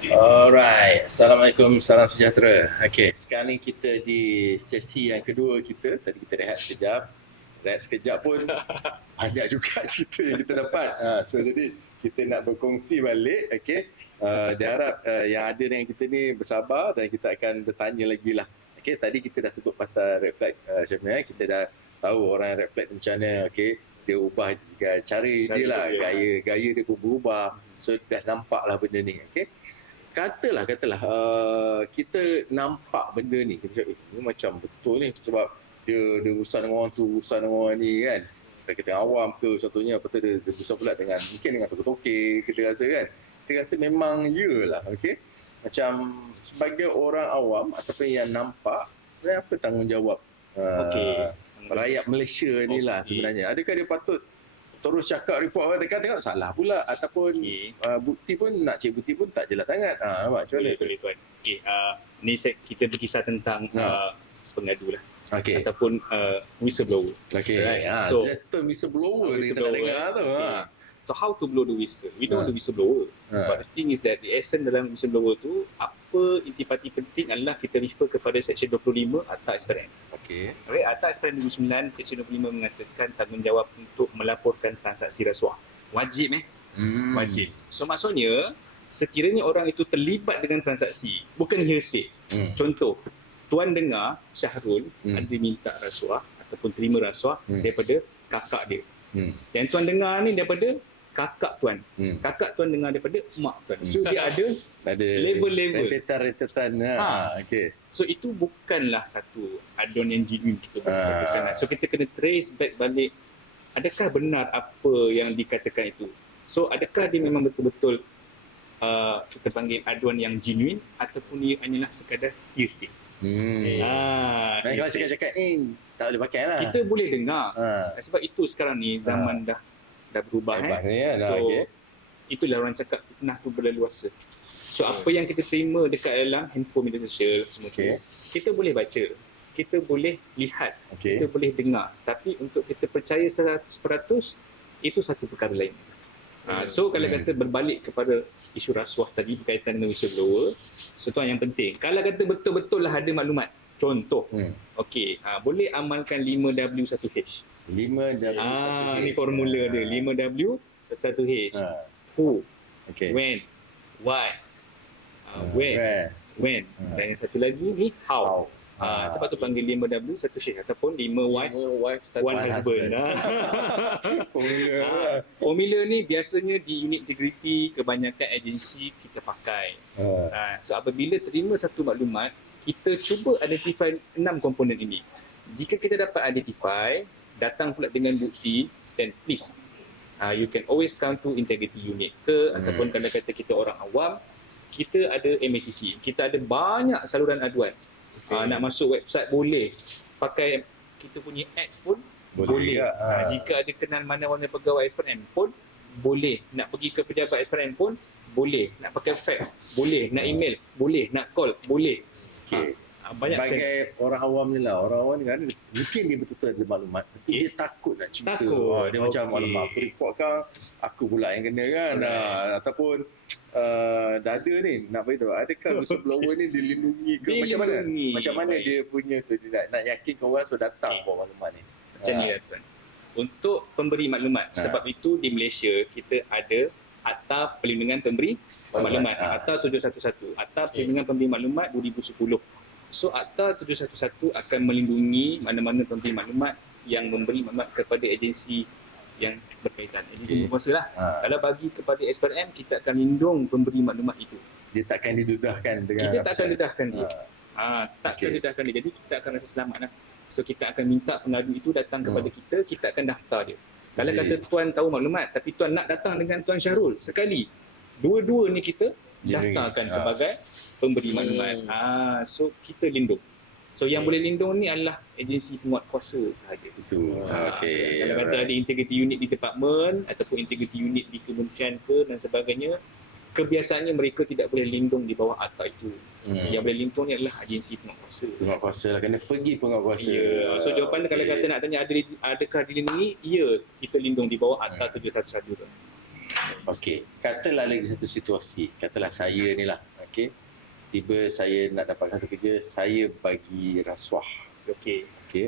Alright, Assalamualaikum, salam sejahtera. Okey, sekarang ni kita di sesi yang kedua kita. Tadi kita rehat sekejap pun banyak juga cerita yang kita dapat. So jadi kita nak berkongsi balik, okey. Dia harap yang ada dengan kita ni bersabar dan kita akan bertanya lagi lah. Okey, tadi kita dah sebut pasal reflect sebenarnya kita dah tahu orang yang reflect macam mana, okey. Dia ubah cara dia lah, gaya dia pun berubah. So dah nampak lah benda ni, okey. Katalah kita nampak benda ni, kita cakap ni macam betul ni sebab dia urusan dengan orang tu, urusan dengan orang ni kan. Kita awam ke contohnya, apa tu dia berusaha pula dengan mungkin dengan toke-toke, kita rasa kan. Kita rasa memang iyalah, okey. Macam sebagai orang awam ataupun yang nampak, sebenarnya apa tanggungjawab rakyat Malaysia ni lah sebenarnya. Adakah dia patut terus cakap report tengok salah pula ataupun bukti pun nak cek bukti pun tak jelas sangat. Macam mana tu? Tuan. Ni kita berkisah tentang pengadu lah. Ataupun whistleblower. Right. So whistleblower ni kita nak dengar tu. So how to blow the whistle? We don't want the whistleblower. But the thing is that the essence dalam whistleblower tu, apa intipati penting adalah kita refer kepada Seksyen 25 Akta SPRM. Akta SPRM 2009, Seksyen 25 mengatakan tanggungjawab untuk melaporkan transaksi rasuah. Wajib Wajib. So maksudnya, sekiranya orang itu terlibat dengan transaksi, bukan hearsay. Contoh, tuan dengar Syahrul ada minta rasuah ataupun terima rasuah daripada kakak dia. Yang tuan dengar ni daripada kakak tuan. Kakak tuan dengar daripada mak tuan. So dia ada level-level. Rentetan. So itu bukanlah satu aduan yang genuine kita katakan. So kita kena trace back balik, adakah benar apa yang dikatakan itu. So adakah dia memang betul-betul kita panggil aduan yang genuine ataupun ia hanyalah sekadar hearsay. Dan kalau cakap-cakap ni tak boleh pakai lah. Kita boleh dengar. Sebab itu sekarang ni zaman dah berubah. So itulah orang cakap fitnah tu berleluasa. So apa yang kita terima dekat dalam handphone media sosial semua tu, kita boleh baca, kita boleh lihat, kita boleh dengar. Tapi untuk kita percaya 100%, itu satu perkara lain. So kalau kata berbalik kepada isu rasuah tadi berkaitan dengan whistleblower, so tuan yang penting, kalau kata betul-betul lah ada maklumat, contoh, boleh amalkan 5W1H. 5W1H. Ni formula dia, 5W1H. Who, when, why, when. Dan yang satu lagi ni how. Sebab tu panggil 5W1H ataupun 5 wife, 1 husband. Formula ni biasanya di unit integriti kebanyakan agensi kita pakai. So apabila terima satu maklumat, kita cuba identify 6 komponen ini. Jika kita dapat identify, datang pula dengan bukti, then please you can always come to integrity unit ke ataupun kalau kata kita orang awam, kita ada MACC, kita ada banyak saluran aduan. Nak masuk website boleh, pakai kita punya ads pun boleh. Jika ada kenal mana-mana pegawai SPRM pun boleh, nak pergi ke pejabat SPRM pun boleh, nak pakai fax boleh, nak email boleh, nak call boleh. Sebagai orang awam ni lah, orang awam ni kan mungkin dia betul-betul ada maklumat tapi dia takut nak cerita. Dia macam alamak aku report kan, aku pula yang kena kan. Ataupun dah ada ni nak beritahu, adakah whistleblower ni dilindungi ke? Macam mana dia punya tu, nak yakinkan orang so datang bawa maklumat ni. Macam ni tuan, untuk pemberi maklumat. Sebab itu di Malaysia kita ada Akta Perlindungan Pemberi Maklumat, Akta 711, Akta Perlindungan Pemberi Maklumat 2010. So Akta 711 akan melindungi mana-mana pemberi maklumat yang memberi maklumat kepada agensi yang berkaitan, agensi berkuasa lah. Kalau bagi kepada SPRM, kita akan lindung pemberi maklumat itu. Dia takkan didedahkan dengan kita tak akan dedahkan dia. Takkan dedahkan dia. Jadi kita akan rasa selamat lah. So kita akan minta pengadu itu datang kepada kita akan daftar dia. Kalau kata tuan tahu maklumat tapi tuan nak datang dengan Tuan Syahrul sekali, dua-dua ni kita daftarkan sebagai pemberi maklumat. So kita lindung. So yang boleh lindung ni adalah agensi penguat kuasa sahaja. Kalau kata ada integrity unit di department ataupun integrity unit di kementerian ke dan sebagainya, kebiasaannya mereka tidak boleh lindung di bawah akta itu. Yang boleh lindung ni adalah agensi penguat kuasa. Penguat kuasa lah, kena pergi penguat kuasa. So jawapan kalau kata nak tanya adakah dilindungi, ya, kita lindung di bawah akta 711 tu. Okey, katalah lagi satu situasi. Katalah saya ni lah, okey. Tiba saya nak dapat satu kerja, saya bagi rasuah. Okey. Okey.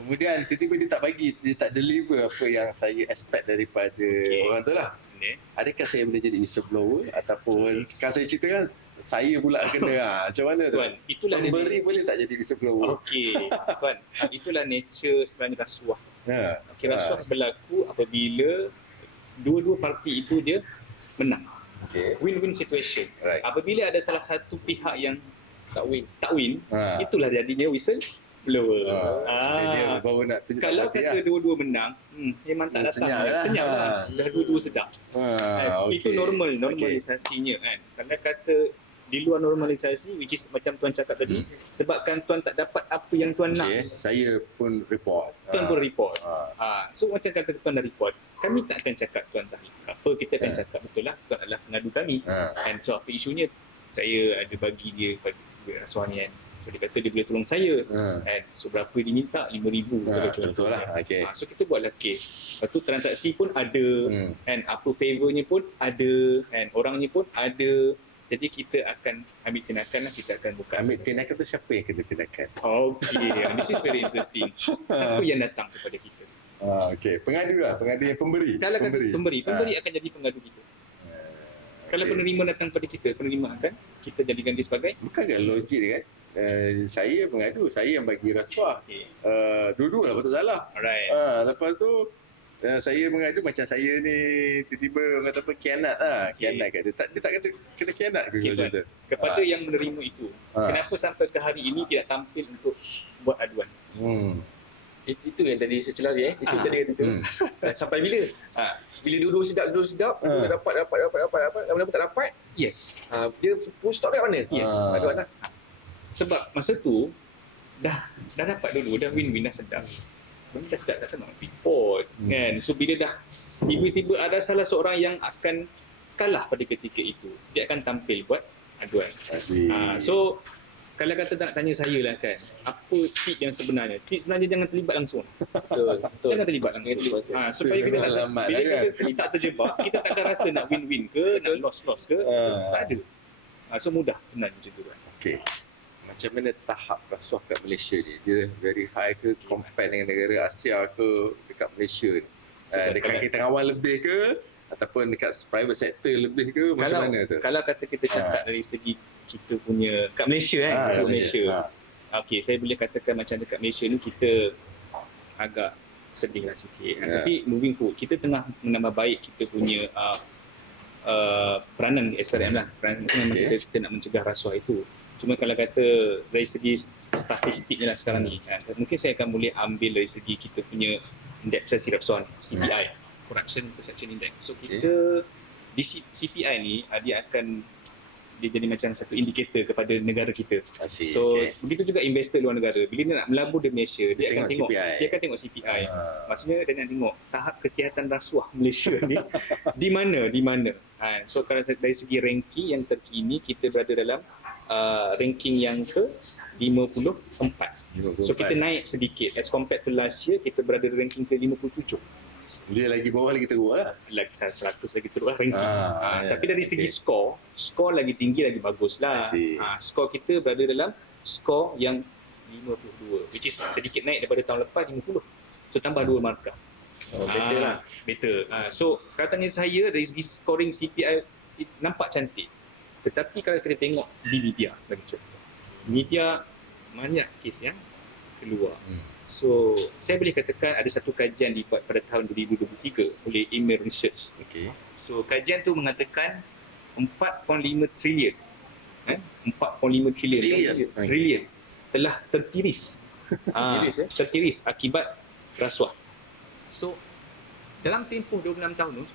Kemudian tiba-tiba dia tak bagi, dia tak deliver apa yang saya expect daripada orang tu lah. Adakah saya boleh jadi whistleblower ataupun kan saya ceritakan saya pula kena macam mana tu? Tuan, itulah pemberi boleh tak jadi whistleblower? Okey, tuan, itulah nature sebenarnya rasuah. Okey, rasuah berlaku apabila dua-dua parti itu dia menang. Okey. Win-win situation. Right. Apabila ada salah satu pihak yang Tak win. itulah jadinya whistleblower. Dia baru nak tunjuk Kalau parti kata dua-dua menang, memang tak datang. Senyap lah. Dah dua-dua sedap. Itu normal, normalisasinya kan. Kalau kata di luar normalisasi, which is macam tuan cakap tadi, sebabkan tuan tak dapat apa yang tuan nak, saya pun report. tuan pun report. So macam kata tuan dah report, kami tak akan cakap tuan sahih. Apa kita akan cakap betul lah, tuan adalah pengadu kami. And so apa isunya, saya ada bagi dia duit rasuah ni kan. So dia kata dia boleh tolong saya. And so berapa dia minta? RM5,000 contoh lah. Okay. So kita buatlah kes. Lepas tu transaksi pun ada, and apa favornya pun ada, and orangnya pun ada. Jadi kita akan ambil tindakan lah, kita akan buka. Ambil tindakan tu siapa yang kena tindakan? Okay, this is very interesting. Siapa yang datang kepada kita? Okey, pengadu lah, pengadu yang pemberi. Kalau pemberi akan jadi pengadu kita. Kalau penerima datang kepada kita, penerima akan kita jadikan dia sebagai. Bukankah logik kan? Saya pengadu, saya yang bagi rasuah. Dua-dua lah patut salah. Alright. Lepas tu saya mengadu macam saya ni tiba-tiba orang kata apa kianat lah. Kianat kat dia. Dia tak kata kena kianat ke macam tu. Kepada yang menerima itu. Kenapa sampai ke hari ini tidak tampil untuk buat aduan? Itu yang tadi saya celah dia. Itu tadi kata tu. Sampai bila? Bila dulu sedap, dapat. Lama-lama tak dapat. Yes. Dia full stop kat mana? Yes. Aduan lah. Sebab masa tu dah dapat dulu, dah win-win, dah sedap. Benda dah sedap, tak kena report kan. So bila dah tiba-tiba ada salah seorang yang akan kalah pada ketika itu, dia akan tampil buat aduan. So kalau kata tak nak tanya saya lah kan, apa tip yang sebenarnya? Tip sebenarnya jangan terlibat langsung. Betul. Jangan terlibat langsung. Supaya bila kita tak terjebak, kita takkan rasa nak win-win ke, nak loss-loss ke. Tak ada. So mudah sebenarnya macam tu kan. Okey. Macam mana tahap rasuah kat Malaysia ni? Dia very high ke compare dengan negara Asia ke dekat Malaysia ni? Dekat kita awal lebih ke ataupun dekat private sector lebih ke macam mana tu? Kalau kata kita cakap dari segi kita punya kat Malaysia kan, Malaysia. Okey, saya boleh katakan macam dekat Malaysia ni kita agak sedih lah sikit. Tapi moving forward, kita tengah menambah baik kita punya peranan SPRM lah. Peranan memang kita nak mencegah rasuah itu. Cuma kalau kata dari segi statistik ni lah sekarang ni, mungkin saya akan boleh ambil dari segi kita punya indeks persepsi rasuah ni, CPI, Corruption Perception Index. So kita di CPI ni dia jadi macam satu indikator kepada negara kita. So begitu juga investor luar negara, bila dia nak melabur di Malaysia, dia akan tengok CPI. Maksudnya dia nak tengok tahap kesihatan rasuah Malaysia ni di mana. So kalau dari segi ranking yang terkini, kita berada dalam ranking yang ke-54. So kita naik sedikit as compared to last year, kita berada di ranking ke-57. Dia lagi bawah lagi teruk lah. Lagi 100 lagi teruk lah ranking. Tapi dari segi skor lagi tinggi, lagi bagus lah. Skor kita berada dalam skor yang 52, which is sedikit naik daripada tahun lepas 50. So tambah 2 markah. Better lah. Better. So katanya saya dari segi scoring CPI nampak cantik. Tetapi kalau kita tengok di media sebagai contoh, media banyak kes yang keluar. So saya boleh katakan ada satu kajian dibuat pada tahun 2023 oleh Email Research. So kajian tu mengatakan 4.5 trilion 4.5 trilion telah tertiris. Tertiris akibat rasuah. So dalam tempoh 26 tahun tu,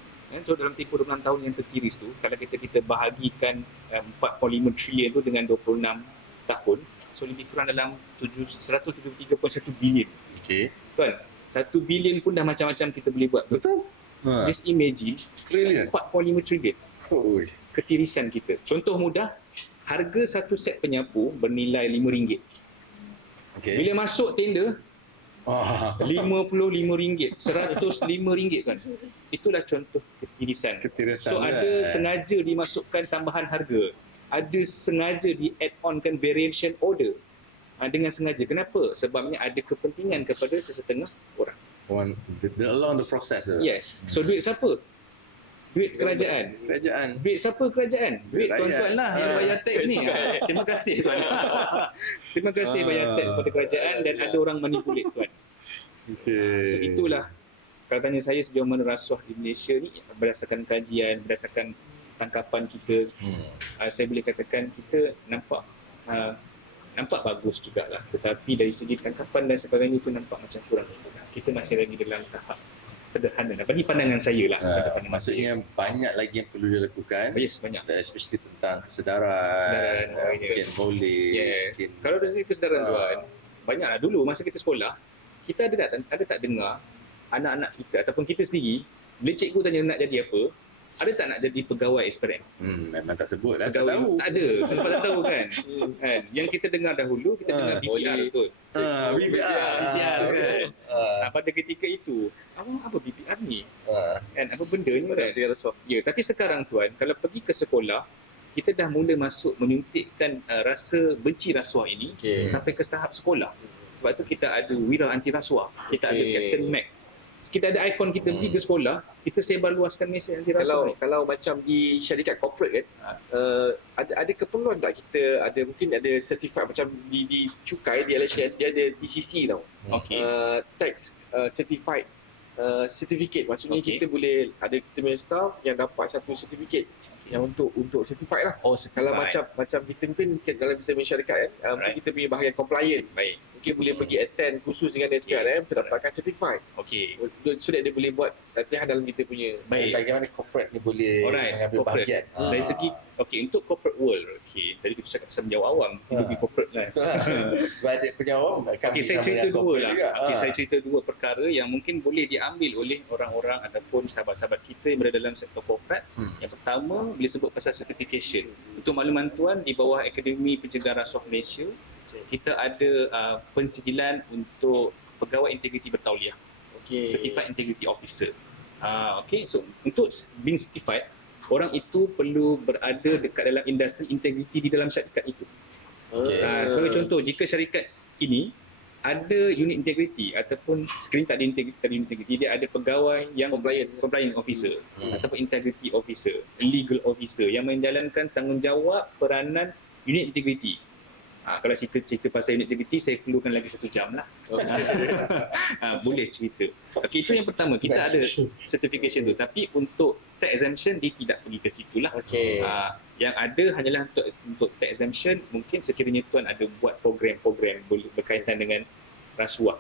dalam tempoh 26 tahun yang tertiris tu, kalau kita bahagikan 4.5 trilion tu dengan 26 tahun, so lebih kurang dalam 173.1 bilion. Kan? 1 bilion pun dah macam-macam kita boleh buat. Betul. Just imagine Trilion. 4.5 trilion. Ketirisan kita. Contoh mudah, harga satu set penyapu bernilai RM5. Bila masuk tender, RM55, RM105 kan. Itulah contoh ketirisan. So ada sengaja dimasukkan tambahan harga, ada sengaja di add on kan variation order dengan sengaja. Kenapa? Sebabnya ada kepentingan kepada sesetengah orang. Along the process. Yes. So duit siapa? Duit kerajaan. Duit siapa kerajaan? Duit tuan-tuan lah yang bayar teks ni. Terima kasih tuan. Terima kasih bayar teks kepada kerajaan dan ada orang manipulate tuan. So itulah kalau tanya saya sejauh mana rasuah di Malaysia ni berdasarkan kajian, berdasarkan tangkapan kita, saya boleh katakan kita nampak bagus jugalah, tetapi dari segi tangkapan dan sebagainya itu nampak macam kurang. Kita masih lagi dalam tahap sederhana bagi pandangan saya lah. Maksudnya banyak lagi yang perlu dilakukan. Yes, banyak. Especially tentang kesedaran, mungkin knowledge. Kalau dari segi kesedaran tuan, banyaklah dulu masa kita sekolah, kita ada tak dengar anak-anak kita ataupun kita sendiri, bila cikgu tanya nak jadi apa, ada tak nak jadi pegawai SPRM? Memang tak sebut lah, tak tahu. Tak ada, sebab tak tahu kan. Yang kita dengar dahulu, kita dengar BPR betul. BPR kan. Pada ketika itu, apa BPR ni? Apa benda ni kan? Ya, tapi sekarang tuan, kalau pergi ke sekolah, kita dah mula masuk menyuntikkan rasa benci rasuah ini sampai ke tahap sekolah. Sebab tu kita ada wira anti rasuah, kita ada Captain Mac, kita ada ikon kita pergi ke sekolah, kita sebar luaskan mesej anti rasuah. Kalau macam di syarikat corporate kan, ada keperluan tak kita mungkin ada certified macam di cukai, di LHN dia ada TCC tau. Tax certified certificate, maksudnya kita boleh ada kita punya staff yang dapat satu certificate yang untuk certified lah. Kalau macam kita mungkin dalam kita punya syarikat kan, mungkin kita punya bahagian compliance. Mungkin boleh pergi attend khusus dengan SPRM untuk dapatkan certified. So that dia boleh buat latihan dalam kita punya. Bagaimana corporate ni boleh mengambil bahagian. Dari segi untuk corporate world, tadi kita cakap pasal penjawab awam, kita pergi corporate lah. Sebab ada penjawab. Saya cerita dua lah. Saya cerita dua perkara yang mungkin boleh diambil oleh orang-orang ataupun sahabat-sahabat kita yang berada dalam sektor corporate. Yang pertama, bila sebut pasal certification. Untuk makluman tuan, di bawah Akademi Pencegahan Rasuah Malaysia, kita ada pensijilan untuk pegawai integriti bertauliah. Certified Integrity Officer. So untuk being certified, orang itu perlu berada dekat dalam industri integriti di dalam syarikat itu. Sebagai contoh, jika syarikat ini ada unit integriti ataupun sekiranya tak ada integriti, dia ada pegawai yang compliance officer ataupun integrity officer, legal officer yang menjalankan tanggungjawab peranan unit integriti. Kalau cerita pasal unit integriti, saya perlukan lagi 1 jam lah. Boleh cerita. Itu yang pertama, kita ada certification tu. Tapi untuk tax exemption, dia tidak pergi ke situ lah. Yang ada hanyalah untuk tax exemption, mungkin sekiranya tuan ada buat program-program berkaitan dengan rasuah,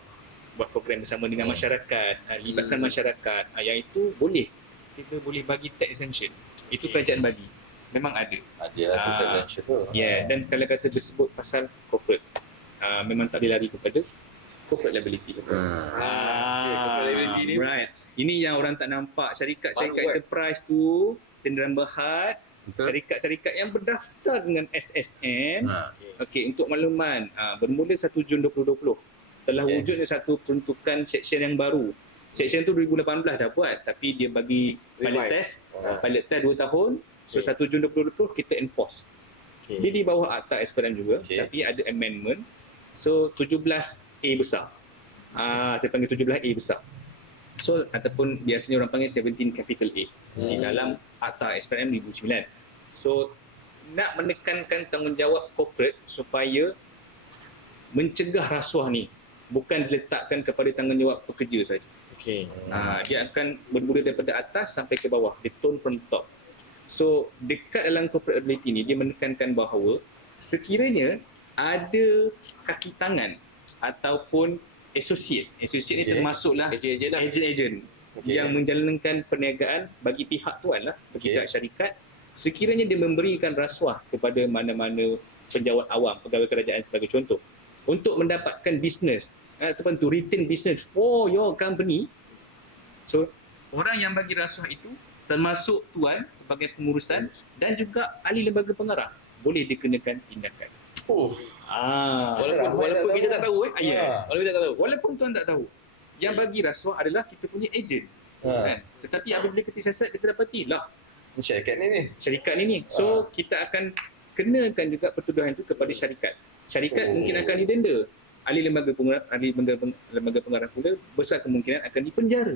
buat program bersama dengan masyarakat, libatkan masyarakat, yang itu boleh, kita boleh bagi tax exemption. Itu kerajaan bagi. Memang ada. Dan kalau kata disebut pasal corporate, memang tak boleh lari kepada corporate liability. Corporate liability ni. Right. Ini yang orang tak nampak. Syarikat enterprise tu, Senderan Berhad, syarikat-syarikat yang berdaftar dengan SSN. Untuk makluman, bermula 1 Jun 2020. Telah wujudnya satu peruntukan seksyen yang baru. Seksyen tu 2018 dah buat, tapi dia bagi pilot test 2 tahun. So 1 Jun 2020 kita enforce. Dia di bawah Akta SPRM juga, tapi ada amendment. So 17A besar. Saya panggil 17A besar. So ataupun biasanya orang panggil 17 capital A di dalam Akta SPRM 2009. So nak menekankan tanggungjawab corporate supaya mencegah rasuah ni bukan diletakkan kepada tanggungjawab pekerja saja. Dia akan bermula daripada atas sampai ke bawah, dia turn from top. So dekat dalam corporate ability ni, dia menekankan bahawa sekiranya ada kaki tangan ataupun associate ni termasuklah agent yang menjalankan perniagaan bagi pihak tuan lah, bagi pihak syarikat, sekiranya dia memberikan rasuah kepada mana-mana penjawat awam, pegawai kerajaan sebagai contoh, untuk mendapatkan bisnes ataupun to retain business for your company. So orang yang bagi rasuah itu termasuk tuan sebagai pengurusan dan juga ahli lembaga pengarah boleh dikenakan tindakan. Walaupun kita tak tahu Yes. Walaupun kita tak tahu. Walaupun tuan tak tahu, yang bagi rasuah adalah kita punya ejen. Kan? Tetapi apabila kita siasat, kita dapati lah Syarikat ni. syarikat ni. So kita akan kenakan juga pertuduhan itu kepada syarikat. Syarikat mungkin akan didenda. Ahli lembaga pengarah pula besar kemungkinan akan dipenjara.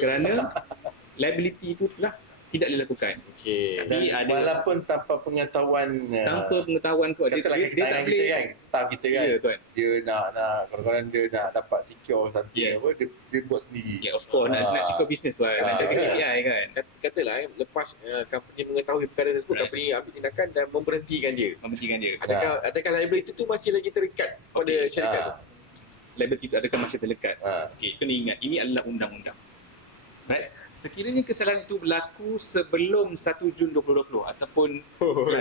Kerana liability itu telah tidak dilakukan. Dan walaupun tanpa pengetahuan Kau dia katalah tak kita boleh kan, staff kita kan, Ya, tuan. dia nak kadang-kadang dia nak dapat secure something Yes. apa, dia buat sendiri. Ya, of course, nak secure business tuan. Nak jaga KPI kan. Katalah lepas company mengetahui perkara tersebut, Right. company ambil tindakan dan memberhentikan dia. Membentikkan dia. Adakah liability tu masih lagi terikat pada syarikat tu? Liability itu adakah masih terlekat? Okey, kena ingat ini adalah undang-undang. Right? Sekiranya kesalahan itu berlaku sebelum 1 Jun 2020 ataupun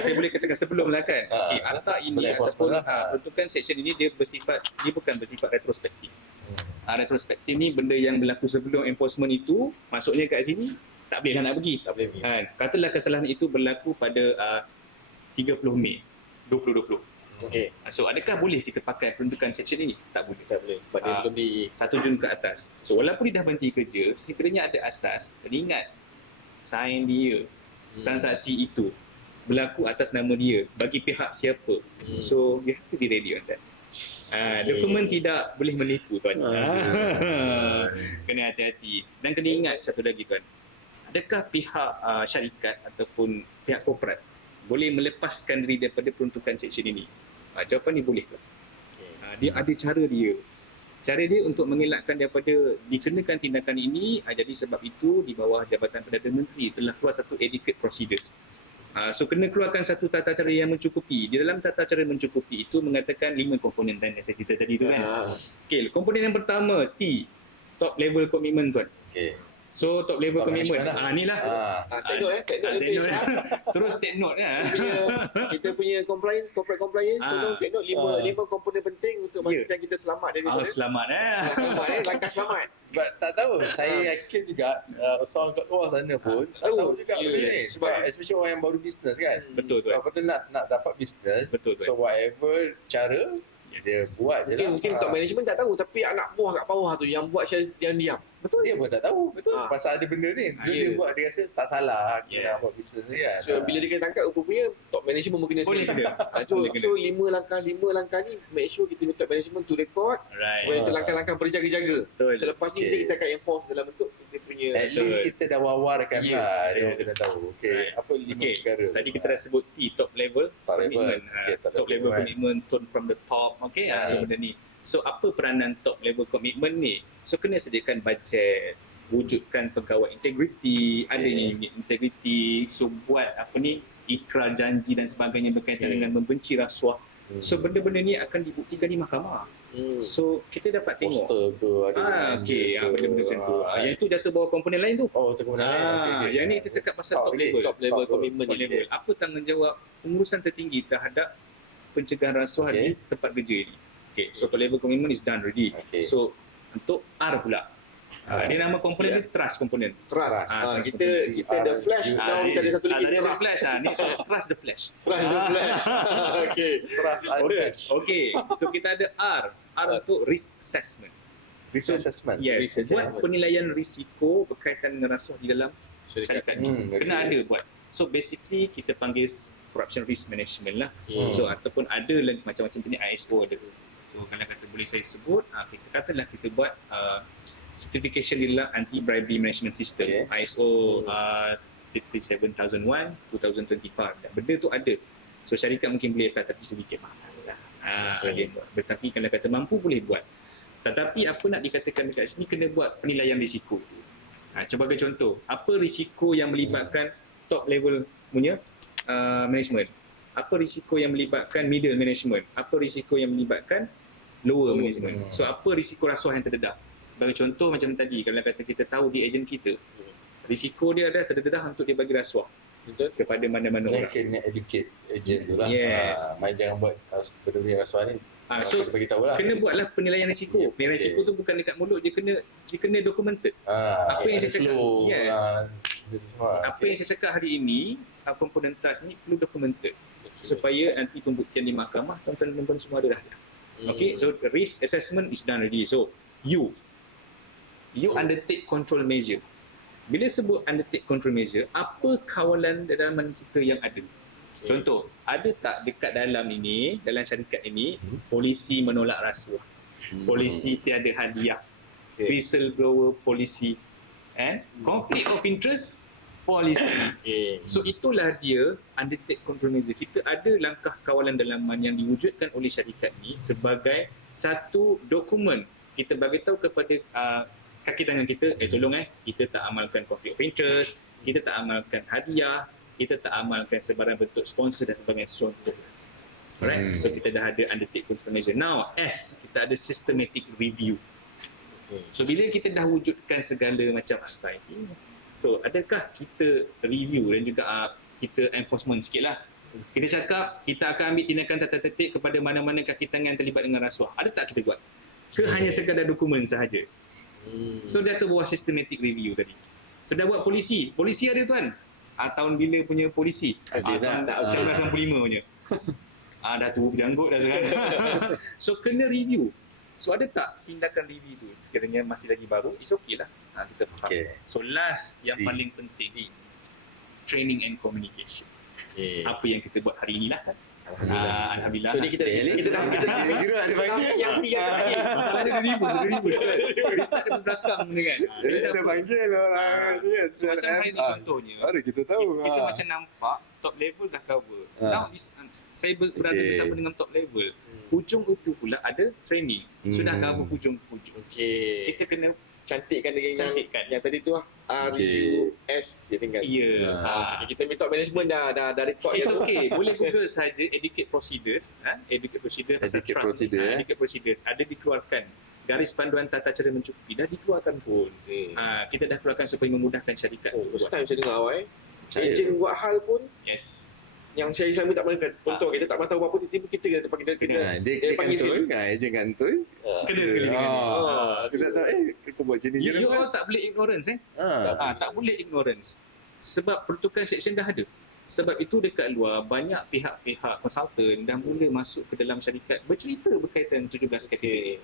saya boleh katakan sebelum lah kan. Okey, akta ini Sebelum ataupun enforcement lah. peruntukan section ini dia bukan bersifat retrospektif. Retrospektif ni benda yang berlaku sebelum enforcement itu, maksudnya kat sini tak boleh nak pergi. Tak boleh pergi. Katalah kesalahan itu berlaku pada 30 Mei 2020. Okey. So adakah boleh kita pakai peruntukan section ini? Tak boleh. Tak boleh sebab dia belum di 1 Jun ke atas. So walaupun dia dah berhenti kerja, sekiranya ada asas, kena ingat sign dia, transaksi itu berlaku atas nama dia bagi pihak siapa. So you have to be ready on that. Dokumen tidak boleh menipu tuan. Kena hati-hati. Dan kena ingat satu lagi tuan. Adakah pihak syarikat ataupun pihak korporat boleh melepaskan diri daripada peruntukan section ini? Jawapan ni boleh. Dia ada cara dia. Cara dia untuk mengelakkan daripada dikenakan tindakan ini, jadi sebab itu di bawah Jabatan Perdana Menteri telah keluar satu adequate procedures. So kena keluarkan satu tata cara yang mencukupi. Di dalam tata cara mencukupi itu mengatakan 5 komponen yang saya cerita tadi tu kan. Okey, komponen yang pertama T, top level commitment tuan. Okey. So top level Top commitment. management Ni lah. take note Take lebih note. Terus take note kita punya compliance, corporate compliance, tolong take note 5 komponen penting untuk memastikan kita selamat daripada Selamat selamat langkah selamat. But tak tahu, saya yakin juga usahawan kat luar sana pun tak tahu juga benda ni. Sebab especially orang yang baru bisnes kan. Betul tuan. Kalau kita nak dapat bisnes, Betul, tuan. so whatever cara dia buat je lah. Mungkin top management tak tahu, tapi anak buah kat bawah tu yang buat share yang diam. Betul, dia pun tak tahu. Betul. Pasal ada benda ni. Dia buat, dia rasa tak salah kita nak buat bisnes ni kan. So bila dia kena tangkap, rupanya top management pun kena Boleh sendiri. kena. So Boleh kena. 5 langkah ni make sure kita minta top management to record Right. supaya kita langkah-langkah berjaga-jaga. Betul. Selepas ni kita akan enforce dalam bentuk kita punya At least kita dah wawarkan Ya. lah. Dia kena tahu. Okay, Right. apa 5 Okey, perkara. tadi kita dah sebut T, top level Top level. commitment. Okey, Top level commitment, turn from the top. Okay, so benda ni. So apa peranan top level commitment ni? So kena sediakan bajet, wujudkan pegawai integriti, adanya unit integriti, so buat apa ni, ikrar janji dan sebagainya berkaitan dengan membenci rasuah. So benda-benda ni akan dibuktikan di mahkamah. So kita dapat tengok. Poster ke ada. Benda-benda macam tu. Yang tu jatuh bawah komponen lain tu. Oh, tu kemudian lain. Yang ni kita cakap pasal top level. top level commitment Top ni. level. Apa tanggungjawab pengurusan tertinggi terhadap pencegahan rasuah di tempat kerja ni? Okay, so top level commitment is done already. Okay. So untuk R pula. Dia nama komponen dia trust komponen. Trust. Trust. Kita ada flash, now kita ada satu lagi Tadi ada trust. flash ni so trust the flash. Trust the flash. Okay. Trust ada. Okay, so kita ada R. R untuk risk assessment. Risk assessment. Yes, Risk buat assessment. penilaian risiko berkaitan dengan rasuah di dalam syarikat ni. Kena ada buat. So basically kita panggil corruption risk management lah. So ataupun ada lagi macam-macam jenis ISO ada. So kalau kata boleh saya sebut, kita katalah kita buat certification di dalam anti bribery management system, ISO 37001 2025. Dan benda tu ada. So syarikat mungkin boleh apply tapi sedikit mahal lah. Dia buat. Tetapi kalau kata mampu boleh buat. Tetapi apa nak dikatakan dekat sini, kena buat penilaian risiko tu. Cuba bagi contoh, apa risiko yang melibatkan top level punya management? Apa risiko yang melibatkan middle management? Apa risiko yang melibatkan lower management? So apa risiko rasuah yang terdedah? Bagi contoh macam tadi, kalau kata kita tahu di ejen kita, risiko dia ada terdedah untuk dia bagi rasuah. Betul? Kepada mana-mana Dia orang. kena educate agent tu lah. Yes. Main jangan buat benda-benda rasuah ni. So bagi tahu lah. kena buatlah penilaian risiko. Penilaian risiko tu bukan dekat mulut, dia kena documented. Apa yang saya cakap? Yes. Apa yang saya cakap hari ini, komponen trust ni perlu documented. supaya nanti pembuktian di mahkamah tuan-tuan dan puan semua ada dah. Okay, so the risk assessment is done already. So you undertake control measure. Bila sebut undertake control measure, apa kawalan dalaman kita yang ada? Contoh, ada tak dekat dalam syarikat ini, polisi menolak rasuah, polisi tiada hadiah, whistleblower polisi, and conflict of interest polisi. So itulah dia undertake control measure. Kita ada langkah kawalan dalaman yang diwujudkan oleh syarikat ni sebagai satu dokumen. Kita bagi tahu kepada kaki tangan kita, tolong kita tak amalkan conflict of interest, kita tak amalkan hadiah, kita tak amalkan sebarang bentuk sponsor dan sebagainya. Alright, so kita dah ada undertake control measure. Now, kita ada systematic review. So bila kita dah wujudkan segala macam aspek ini, so adakah kita review dan juga kita enforcement sikit lah. Kita cakap kita akan ambil tindakan tertentu kepada mana-mana kaki tangan yang terlibat dengan rasuah. Ada tak kita buat? Ke hanya sekadar dokumen sahaja? So dia tu buat systematic review tadi. So dah buat polisi ada tuan. Tahun bila punya polisi? Tahun 1995 punya. Dah tua berjanggut dah sekarang. So kena review. So ada tak tindakan review tu sekiranya masih lagi baru, it's okay lah. Kita faham. So last yang paling penting, training and communication. Apa yang kita buat hari inilah kan. Alhamdulillah. So ni kita dah kira ada panggil yang terakhir. Masalah dia ribu. Dia start dari belakang ni kan. Kita panggil lah. So macam hari ni contohnya. Ada kita tahu. Kita macam nampak top level dah cover. Now saya berada bersama dengan top level. Hujung itu pula ada training. Sudah cover hujung-hujung. Kita kena cantikkan dengan yang tadi tu lah. Review S dia tinggal. Kita minta top management dah record. It's okay. Boleh Google saja educate procedures. Educate procedures. Ada dikeluarkan. Garis panduan tata cara mencukupi dah dikeluarkan pun. Kita dah keluarkan supaya memudahkan syarikat. First time saya dengar ejen buat hal pun. Yes. Yang saya pun tak pernah contoh kita tak tahu apa-apa tiba-tiba kita panggil dia panggil sekali ejen kantoi sekali kita tahu kau buat macam ni you all tak boleh ignorance tak boleh ignorance sebab pertukaran seksyen dah ada. Sebab itu dekat luar banyak pihak-pihak konsultan dah mula masuk ke dalam syarikat bercerita berkaitan 17 kategori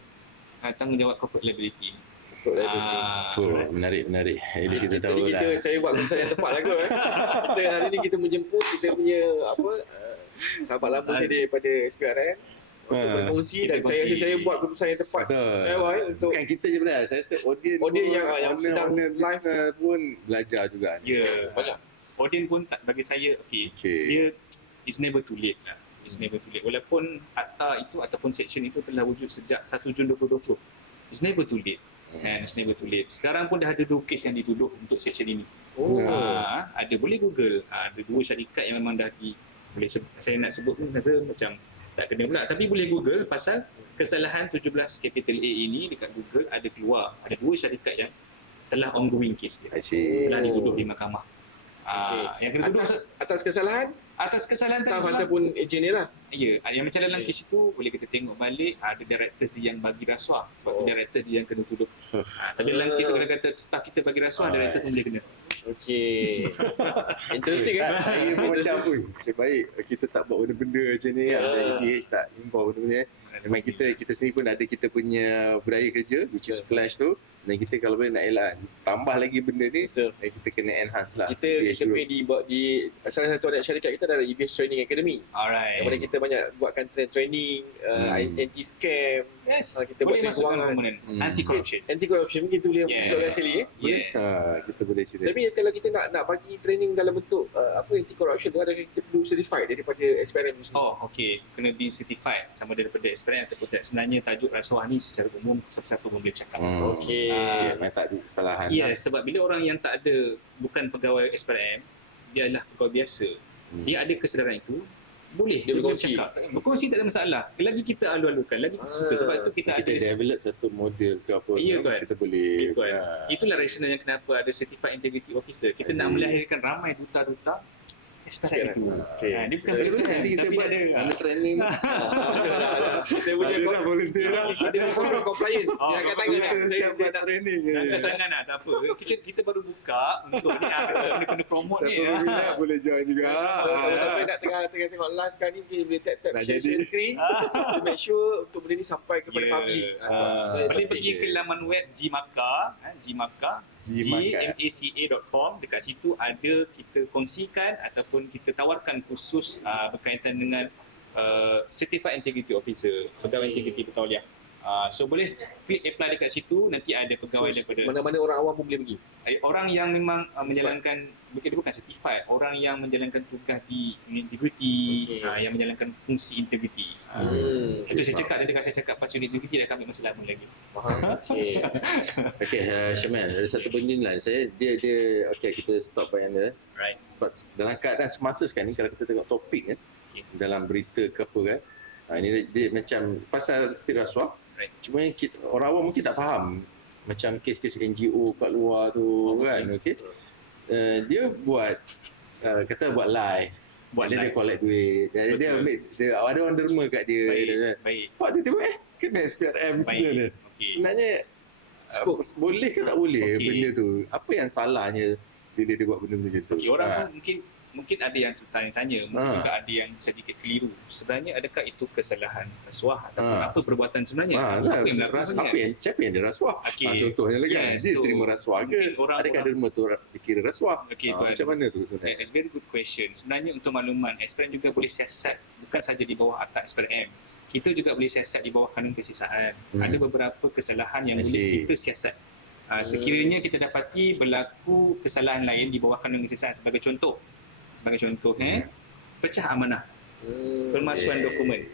tanggungjawab corporate liability. Menarik. Jadi kita tahu lah. Saya buat keputusan yang tepat lah kot. Hari ni kita menjemput kita punya sahabat lama saya daripada SPRM untuk berkongsi dan saya rasa saya buat keputusan yang tepat. Untuk bukan kita je benar. Saya rasa audience yang sedang live pun belajar juga. Banyak. Audience pun tak bagi saya dia is never too late lah. It's never too late. Walaupun akta itu ataupun section itu telah wujud sejak 1 Jun 2020. It's never too late. And it's never too late. Sekarang pun dah ada 2 kes yang dituduh untuk section ini. Ada boleh Google. Ada 2 syarikat yang memang dah boleh saya nak sebut pun rasa macam tak kena pula. Tapi boleh Google pasal kesalahan 17 capital A ini dekat Google ada keluar. Ada 2 syarikat yang telah ongoing kes dia. Telah dituduh di mahkamah. Yang kena tuduh atas kesalahan staff ataupun ejen ni lah. Ya, yang macam dalam kes itu boleh kita tengok balik ada directors dia yang bagi rasuah sebab tu director dia yang kena tuduh. Tapi dalam kes kalau kata staff kita bagi rasuah, director pun boleh kena. Interesting kan? Saya pun macam sebaik kita tak buat benda-benda macam ni macam EDH tak import benda-benda. Memang kita sendiri pun ada kita punya budaya kerja which is flash tu. Dan kita kalau boleh nak elak tambah lagi benda ni dan kita kena enhance lah. Kita pergi di salah satu anak syarikat kita ada EBS Training Academy. Alright. Yang kita banyak buatkan training anti-scam. Yes. Kita boleh buat masukkan komponen anti-corruption kita boleh masukkan sekali kita boleh sini. Tapi kalau kita nak bagi training dalam bentuk anti-corruption tu ada kita perlu certified daripada SPRM tu sendiri. Kena be certified sama daripada SPRM ataupun tak. Sebenarnya tajuk rasuah ni secara umum siapa-siapa pun boleh cakap. Tak ada kesalahan. Sebab bila orang yang tak ada bukan pegawai SPRM, dia adalah pegawai biasa. Dia ada kesedaran itu, boleh dia berkongsi tak ada masalah. Lagi kita alu-alukan, lagi kita suka sebab tu kita ada develop satu model ke apa kita boleh. Itulah rasional yang kenapa ada certified integrity officer. Kita nak melahirkan ramai duta-duta SPRM itu. Okay. Dia bukan Boleh program, nanti kita tapi buat ada training. Kita punya volunteer lah. ada kontrol compliance. Oh, Dia angkat tangan kita lah. Siap Saya buat nak training. Angkat tangan lah, tak apa. Kita baru buka untuk ni kena promote ni. Boleh join juga. kalau siapa nak tengah tengok live sekarang ni, mungkin boleh tap Nak share jadi. screen to make sure untuk benda ni sampai kepada Ya. public. Boleh pergi ke laman web Gmaka, gmaca.com. Dekat situ ada kita kongsikan ataupun kita tawarkan khusus berkaitan dengan Certified Integrity Officer, pegawai integriti bertauliah. So boleh apply dekat situ, nanti ada pegawai daripada Mana-mana orang awam pun boleh pergi. orang yang memang menjalankan, bukan certified, orang yang menjalankan tugas di integriti, yang menjalankan fungsi integriti. Itu saya cakap, dia dengar saya cakap pasal unit integriti dah kami masa lama lagi. Okey. Okey, Syamil, ada satu benda ni lah. Dia okey, kita stop bayang dia. Right. Sebab dalam keadaan semasa sekarang ni, kalau kita tengok topik kan, dalam berita ke apa kan, ini dia macam pasal seti rasuah. Right. Cuma orang awam mungkin tak faham macam kes-kes NGO kat luar tu kan, okey. Dia buat buat live. Dia collect duit. Dia ambil, ada orang derma kat dia. Baik. Pak dia tengok kena SPRM Baik. ni. Okey. Sebenarnya boleh ke tak boleh Okey. benda tu? Apa yang salahnya bila dia buat benda macam tu? Okay, orang tu mungkin ada yang tertanya-tanya, mungkin juga ada yang sedikit keliru. Sebenarnya adakah itu kesalahan rasuah ataupun apa perbuatan sebenarnya? Apa yang berlaku sebenarnya? Siapa yang dia rasuah? Okey. Contohnya lagi kan, Yes, dia so, terima rasuah ke? mungkin orang- Adakah derma tu dikira rasuah? Okey, tuan. Macam mana tu sebenarnya? It's very good question. Sebenarnya untuk makluman, SPRM juga boleh siasat bukan saja di bawah atap SPRM. Kita juga boleh siasat di bawah kanun kesisaan. Ada beberapa kesalahan yang I boleh see. kita siasat. Sekiranya kita dapati berlaku kesalahan lain di bawah kanun kesisaan, sebagai contoh, pecah amanah, pemalsuan dokumen,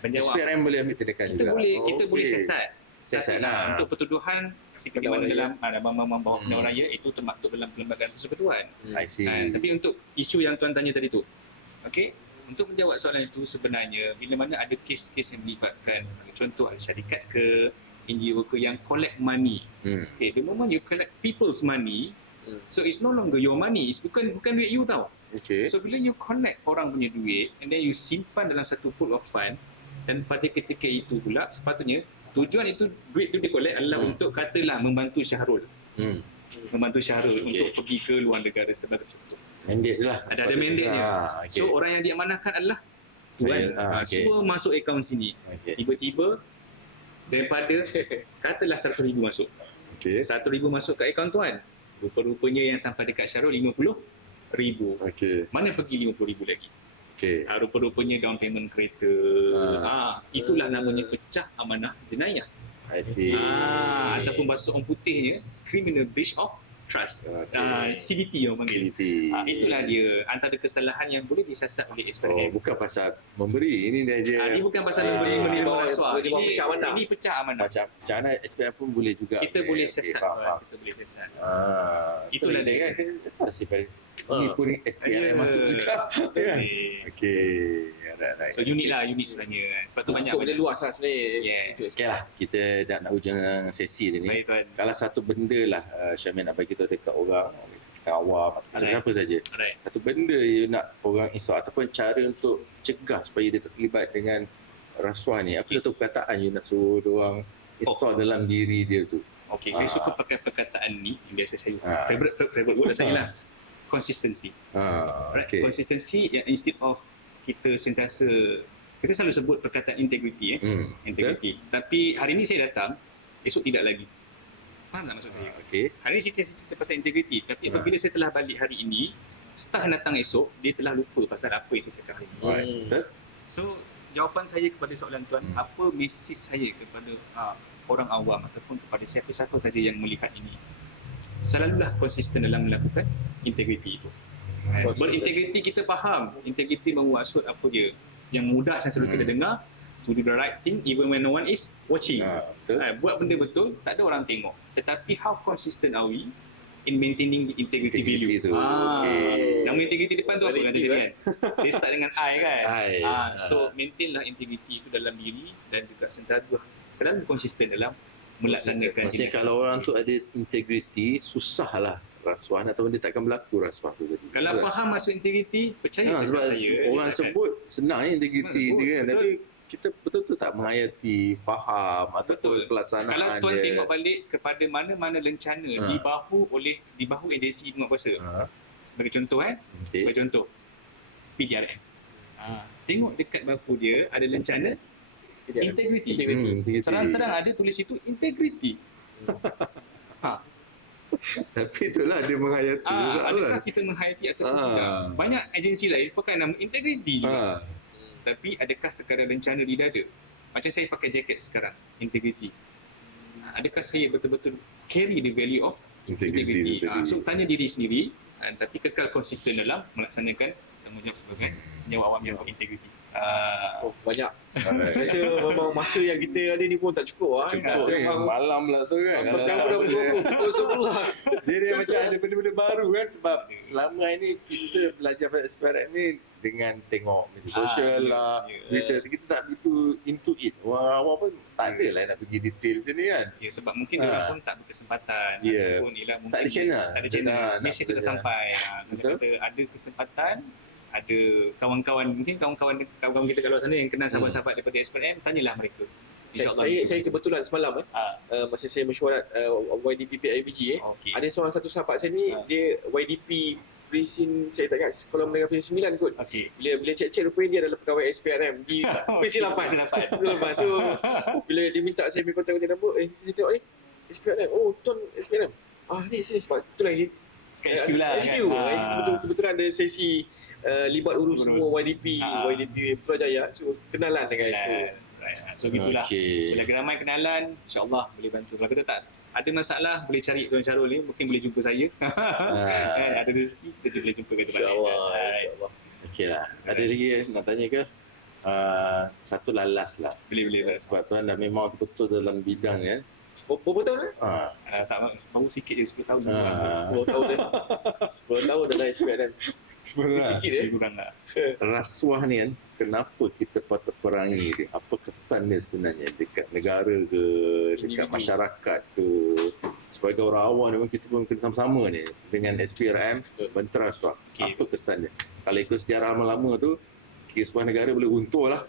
penjawab. SPRM boleh ambil tindakan Kita juga? kita boleh siasat. Siasat Tapi, lah. untuk pertuduhan seperti mana dalam abang-abang bawah pendakwa raya itu termaktub dalam perlembagaan persekutuan. I see. Tapi untuk isu yang tuan tanya tadi tu, okey, untuk menjawab soalan itu, sebenarnya bila mana ada kes-kes yang melibatkan, contoh ada syarikat ke, NGO ke yang collect money. Okay, the moment you collect people's money, so it's no longer your money, it's bukan duit you tau. Okay. So bila you connect orang punya duit and then you simpan dalam satu pool of fund, dan pada ketika itu pula sepatutnya tujuan itu, duit itu dia collect adalah untuk katalah membantu Syahrul. Membantu Syahrul untuk pergi ke luar negara sebagai contoh. Mandate lah. Ada mandate-nya. Okay. So orang yang diamanahkan adalah Saya, okay. semua masuk akaun sini. Okay. Tiba-tiba daripada katalah 100,000 masuk. Okay. 100,000 masuk ke akaun tuan. Rupa-rupanya yang sampai dekat Syahrul 50,000. Okay. Mana pergi 50,000 lagi? Okay. Rupa-rupanya down payment kereta. Itulah namanya pecah amanah jenayah. I see. Ataupun bahasa orang putihnya criminal breach of trust. CBT orang panggil. CBT. Itulah dia antara kesalahan yang boleh disiasat oleh SPRM. Bukan pasal memberi, ini dia je. Ini bukan pasal memberi menerima rasuah. dia bawa pecah amanah. Ini pecah amanah. Macam mana SPM pun boleh juga. Kita boleh siasat. faham. Kita boleh siasat. Itulah dia kan. Masih ini pun SPM masuk juga. Okay. Right. So unik lah, unik sebenarnya. Sebab tu banyak Skopnya luas lah sebenarnya. Yes. Okay lah, kita dah nak hujung sesi dia ni. Baik tuan. Kalau satu benda lah Syamil nak bagi tahu dekat orang, dekat awam, siapa saja. Alright. Satu benda you nak orang instruct ataupun cara untuk cegah supaya dia terlibat dengan rasuah ni. Apa satu perkataan you nak suruh orang install dalam diri dia tu? Okay, saya suka pakai perkataan ni yang biasa saya. Favorite word saya lah. Consistency. Right? Okay. Consistency yang instead of kita sentiasa, kita selalu sebut perkataan integrity integrity. Tapi hari ni saya datang, esok tidak lagi. Faham tak maksud saya? Okay. Hari ni saya cerita pasal integrity, tapi apabila saya telah balik hari ini, staff yang datang esok, dia telah lupa pasal apa yang saya cakap hari ini. Betul? So, jawapan saya kepada soalan tuan, apa mesej saya kepada orang awam ataupun kepada siapa-siapa saja yang melihat ini? Selalulah konsisten dalam melakukan integriti itu. Berintegriti kita faham, integriti bermaksud apa dia? Yang mudah yang selalu kita dengar, to do the right thing even when no one is watching. Betul. Buat benda betul, tak ada orang tengok. Tetapi how consistent are we in maintaining the integrity value? tu. Okay. Yang integrity depan tu apa kata dia kan? Dia start dengan I kan? I. So maintainlah integrity itu dalam diri dan juga selalu konsisten dalam melaksanakan. Maksudnya kalau orang tu ada integriti, susahlah rasuah atau benda takkan berlaku rasuah tu tadi. Kalau faham maksud integriti, percaya sebab saya. orang sebut senang integriti Senang tu kan, sebut, tapi kita betul-betul tak menghayati, faham ataupun Betul. pelaksanaan Kalau tuan dia. tengok balik kepada mana-mana lencana di bahu agensi penguatkuasa. Sebagai contoh Okay. sebagai contoh PDRM. Tengok dekat bahu dia ada lencana integriti. Integriti. Terang-terang ada tulis itu integriti. Tapi itulah dia menghayati juga Adakah lah. kita menghayati ataupun tidak? Banyak agensi lain pakai nama integriti juga. Tapi adakah sekadar lencana di dada? Macam saya pakai jaket sekarang, integriti. Adakah saya betul-betul carry the value of integrity? So tanya diri sendiri, tapi kekal konsisten dalam melaksanakan tanggungjawab sebagai penjawat awam yang berintegriti. Banyak. Saya rasa memang masa yang kita ada ni pun tak cukup. Cukup ni, malam lah tu kan. Sekarang pun dah pukul 11. Dia macam ada benda-benda baru kan, sebab selama ini kita belajar pada SPRM ni dengan tengok media sosial lah, berita, kita tak begitu into it. Awal pun tak ada lah nak pergi detail macam ni kan. Ya, sebab mungkin orang pun tak berkesempatan. Ya. Ataupun ialah mungkin Tak ada channel. Tak ada channel. Nak Mesej tu tak belajar. sampai. Betul. Kalau ada kesempatan, ada kawan-kawan, mungkin kawan-kawan kita kat luar sana yang kenal sahabat-sahabat daripada SPRM, tanyalah mereka. Saya kebetulan semalam masa saya mesyuarat YDP PIBG Okey. ada satu sahabat saya ni dia YDP Presin, saya tak ingat Kuala Melaka Presin 9 kot. Okey. Bila cek-cek rupanya dia adalah pegawai SPRM di Presin 8. So bila dia minta saya ambil kontak dia nombor, saya tengok SPRM. Oh, tuan SPRM. Ni saya sebab itulah ini HQ lah HQ kan. kebetulan ada sesi libat urus semua YDP Putrajaya. So kenalan dengan itu. So gitulah. Okey. So lagi ramai kenalan, insya-Allah boleh bantu. Kalau kita tak ada masalah, boleh cari Tuan Syarul ni, mungkin boleh jumpa saya. Kan, ada rezeki kita boleh jumpa kat tempat lain. InsyaAllah. Okey lah. Ada lagi nak tanya ke? Satu lah last lah. Boleh. Sebab tuan dah memang betul dalam bidang kan. Berapa tahun dah? Tak baru sikit je 10 tahun. 10 tahun dah. 10 tahun dalam SPRM. Sikit Lebih kurang lah. Rasuah ni kan, kenapa kita patut perangi dia? Apa kesan dia sebenarnya dekat negara ke, dekat masyarakat ke? Sebagai orang awam ni, kita pun kena sama-sama ni dengan SPRM, bentera rasuah. Okey. Apa kesan dia? Kalau ikut sejarah lama-lama tu, sebuah negara boleh runtuh lah.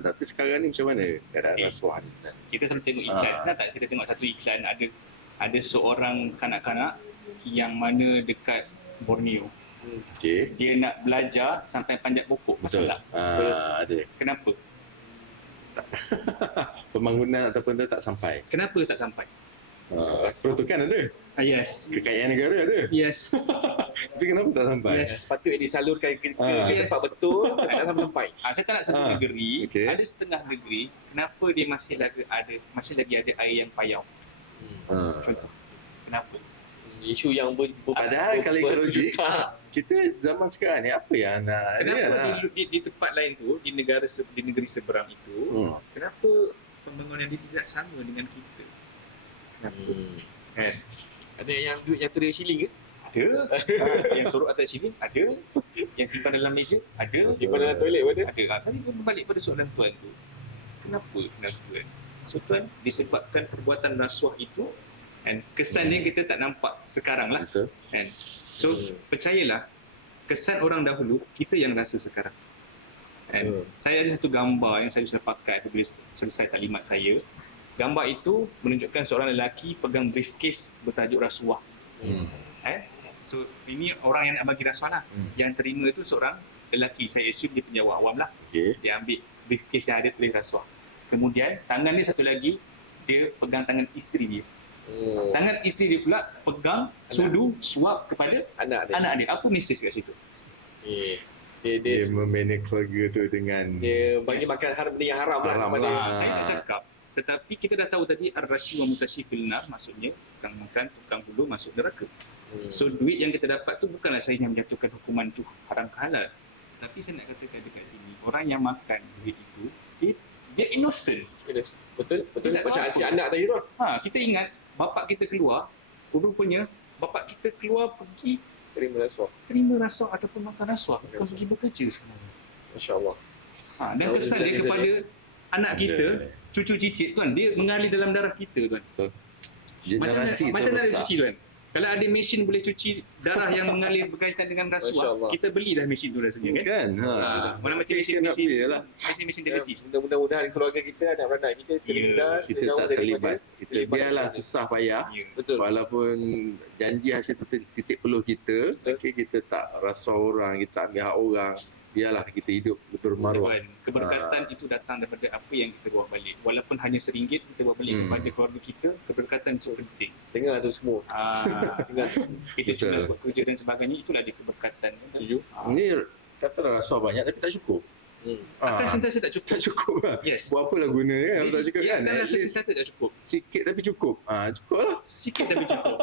Tapi sekarang ni macam mana keadaan rasuah ni? Kita selalu tengok iklan. Pernah tak kita tengok satu iklan, ada seorang kanak-kanak yang mana dekat Borneo. Okey. Dia nak belajar sampai panjat pokok. Betul. Tak? Ada. Kenapa? Pembangunan ataupun tu tak sampai. Kenapa tak sampai? Peruntukan ada. Yes. Kekayaan negara ada. Yes. Tapi kenapa tak sampai? Yes. Patutnya disalurkan ke Yes. tempat betul, tak sampai. Saya tak nak satu negeri, okey. ada setengah negeri, kenapa dia masih lagi ada air yang payau? Contoh. Kenapa? Isu yang Padahal kalau ikut logik, kita zaman sekarang ni apa yang nak Kenapa di tempat lain tu, di negeri seberang itu, kenapa pembangunan dia tidak sama dengan kita? Kenapa? Kan? Ada yang duit yang teriak shilling ke? Ada. Yang sorok atas sini ada. Yang simpan dalam meja ada. Simpan dalam toilet pun ada. Ada. Saya berbalik pada soalan tuan tu. Kenapa? So tuan, disebabkan perbuatan rasuah itu, dan kesannya kita tak nampak sekarang lah. Betul. Kan? So percayalah, kesan orang dahulu kita yang rasa sekarang. Kan? Saya ada satu gambar yang saya sudah pakai apabila selesai taklimat saya. Gambar itu menunjukkan seorang lelaki pegang briefcase bertajuk rasuah. So ini orang yang nak bagi rasuah lah. Yang terima itu seorang lelaki. Saya assume dia penjawat awam lah. Dia ambil briefcase yang ada tulis rasuah. Kemudian tangan dia satu lagi, dia pegang tangan isteri dia. Tangan isteri dia pula pegang sudu suap kepada anak dia. Apa mesej kat situ? Dia memanage keluarga tu dengan dia bagi makan benda yang haram lah kepada Saya nak cakap, tetapi kita dah tahu tadi ar-rashi wa mutashi fil nar, maksudnya tukang makan, tukang bulu masuk neraka. So duit yang kita dapat tu bukanlah saya yang menjatuhkan hukuman tu haram ke halal. Tapi saya nak katakan dekat sini, orang yang makan duit itu, dia innocent. Betul Tidak macam tahu asyik apa. anak tadi tu. Kita ingat bapak kita keluar, rupanya bapak kita keluar pergi Terima terima rasuah ataupun makan rasuah, bukan pergi bekerja sebenarnya. Masya-Allah. Dan kesan dia kepada anak kita, cucu cicit tuan, dia mengalir dalam darah kita tuan. generasi Macam mana terrosak. cuci tuan? Kalau ada mesin boleh cuci darah yang mengalir berkaitan dengan Masya rasuah, Allah. kita belilah mesin tu rasanya kan. Kan? Mana macam Kita nak beli lah. mesin dialisis. Mudah-mudahan keluarga kita, anak-anak kita terhindar, Kita tak terlibat. Kita biarlah susah payah. Ya. Betul. Walaupun janji hasil titik peluh kita, okay, kita tak rasuah orang, kita ambil hak orang. Biarlah kita hidup bermaruah. Keberkatan itu datang daripada apa yang kita bawa balik. Walaupun hanya RM1 kita bawa balik kepada keluarga kita, keberkatan itu penting. Dengar tu semua. Dengar. Kita Betul. cuba sebab kerja dan sebagainya, itulah dia keberkatan. Setuju. Ni katalah rasuah banyak tapi tak cukup. Akan sentiasa tak cukup. Tak cukup lah. Yes. Buat apalah guna kan kalau tak cukup kan? Akan At rasa least sentiasa tak cukup. sikit tapi cukup. Cukup lah. Sikit tapi cukup.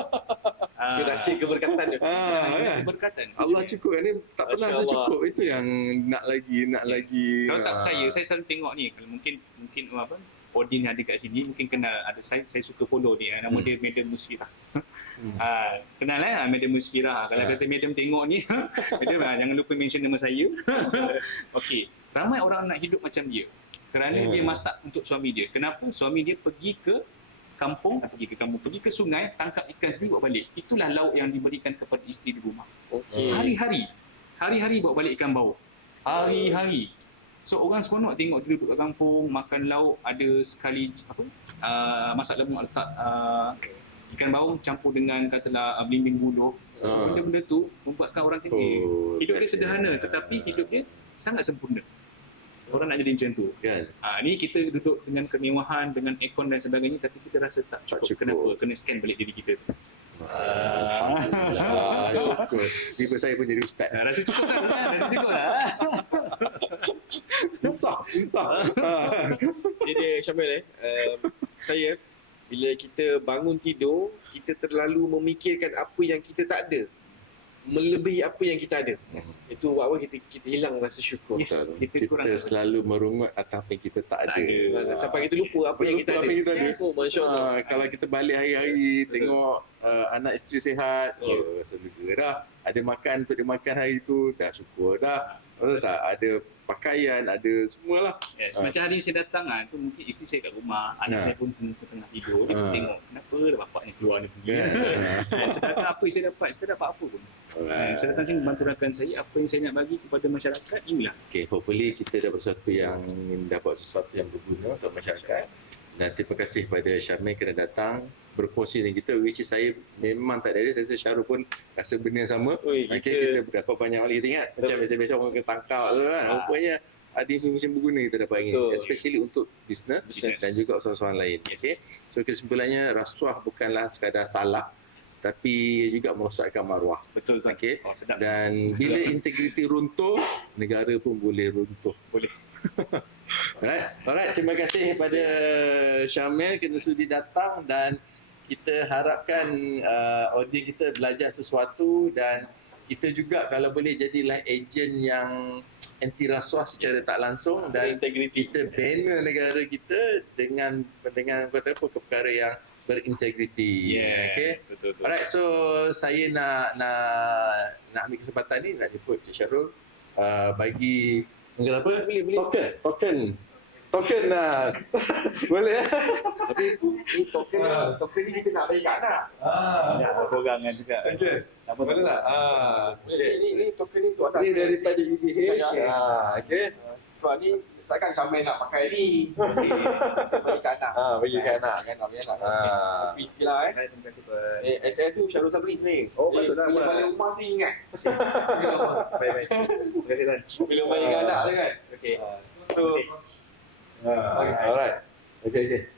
Dia rahsia keberkatan dia. Kan? Keberkatan. Allah cukup ni tak pernah Masya rasa Allah. cukup. Itu yang nak lagi. Kalau tak percaya, saya selalu tengok ni. Kalau mungkin apa, audience ada kat sini mungkin kenal ada saya suka follow dia. Nama dia Madam Musfirah. Kenal Madam Musfirah. Kalau kata Madam tengok ni, Madam jangan lupa mention nama saya. Okey, ramai orang nak hidup macam dia. Kerana dia masak untuk suami dia. Kenapa? Suami dia pergi ke pergi ke sungai, tangkap ikan sendiri bawa balik. Itulah lauk yang diberikan kepada isteri di rumah. Okey. Hari-hari bawa balik ikan bau. Hari-hari. So orang seronok tengok dia duduk kat kampung, makan lauk, ada sekali masak lemak letak ikan bau campur dengan katalah blimbing buluk. So benda-benda tu membuatkan orang fikir hidup dia sederhana tetapi hidup dia sangat sempurna. Orang nak jadi macam tu. Kan? Ni kita duduk dengan kemewahan, dengan aircon dan sebagainya tapi kita rasa tak cukup. Kenapa? Kena scan balik diri kita. Syukur. Tiba saya pun jadi ustaz. Rasa cukup tak? Rasa cukup lah. Susah. Jadi Syamil saya bila kita bangun tidur, kita terlalu memikirkan apa yang kita tak ada melebihi apa yang kita ada. Itu buat apa kita hilang rasa syukur. Yes. Kita kurang selalu merungut atas apa yang kita tak ada. Sampai kita lupa apa yang kita ada. Yes. Oh, Masya Allah. Kalau kita balik hari-hari tengok anak isteri sihat, rasa lega dah. Ada makan untuk dia makan hari tu, dah syukur dah. Betul tak? Ada pakaian, ada semualah. Yes, macam hari ni saya datang tu mungkin isteri saya kat rumah, anak saya pun tengah tidur. Dia pun tengok, kenapa bapak ni keluar ni pergi. Saya datang apa yang saya dapat? Saya dapat apa pun. Saya datang sini membantu rakan saya, apa yang saya nak bagi kepada masyarakat, inilah. Okay, hopefully kita dapat sesuatu yang berguna untuk masyarakat. Dan terima kasih kepada Syamil kerana datang berkongsi dengan kita, which is saya memang tak ada. Saya rasa Syarul pun rasa benda yang sama. Kita dapat banyak kali, kita ingat macam biasa-biasa orang kena tangkap tu kan. Rupanya ada information berguna kita dapat hari ni, especially untuk business dan juga usaha-usaha lain. Okay? So kesimpulannya, rasuah bukanlah sekadar salah tapi juga merosakkan maruah. Betul tak? Okay? Sedap. Dan bila integriti runtuh, negara pun boleh runtuh. Boleh. Alright, terima kasih kepada Syamil kerana sudi datang dan kita harapkan audiens kita belajar sesuatu dan kita juga kalau boleh jadilah ejen yang anti rasuah secara tak langsung dan kita bina negara kita dengan kata apa, perkara yang berintegriti. Okay? Betul. Alright, so saya nak ambil kesempatan ni nak jemput Cik Syarul bagi apa? Boleh. Token lah. Boleh. Tapi token ni kita nak bagi kat anak. Ya, perangan juga. Okay. Boleh tak? Ini token ni untuk anak. Ini daripada EDH. Okay. Sebab ni takkan Syamil nak pakai ni. Bagi kat anak. Bagi kat anak. Bagi anak. Tapi sikit lah Terima kasih Pak. SL tu Syarul Sabri sebenarnya. Oh, betul lah. Bila balik rumah tu ingat. Baik. Terima kasih Dan. Bila balik kat anak tu kan. Okey. So, Alright. Okay.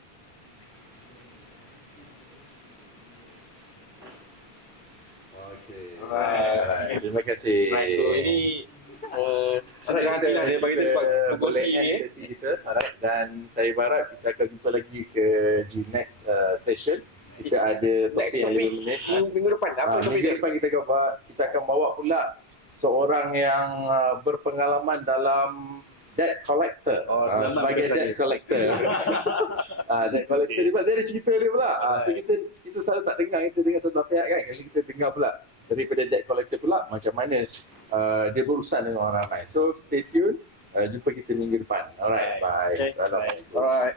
Alright. Terima kasih. so ini senang hati lah dia bagi kita sebab kongsi ni. Sesi kita. Alright. Dan saya harap kita akan jumpa lagi di next session. Kita ada topik yang 5 minit. Minggu depan apa topik Minggu dia? depan kita akan bawa pula seorang yang berpengalaman dalam debt collector. Sebagai debt collector. Debt collector sebab dia ada cerita dia pula. So kita selalu tak dengar, kita dengar satu pihak kan. Kali kita dengar pula daripada debt collector pula macam mana dia berurusan dengan orang ramai. So stay tune. Jumpa kita minggu depan. Alright, bye. Alright.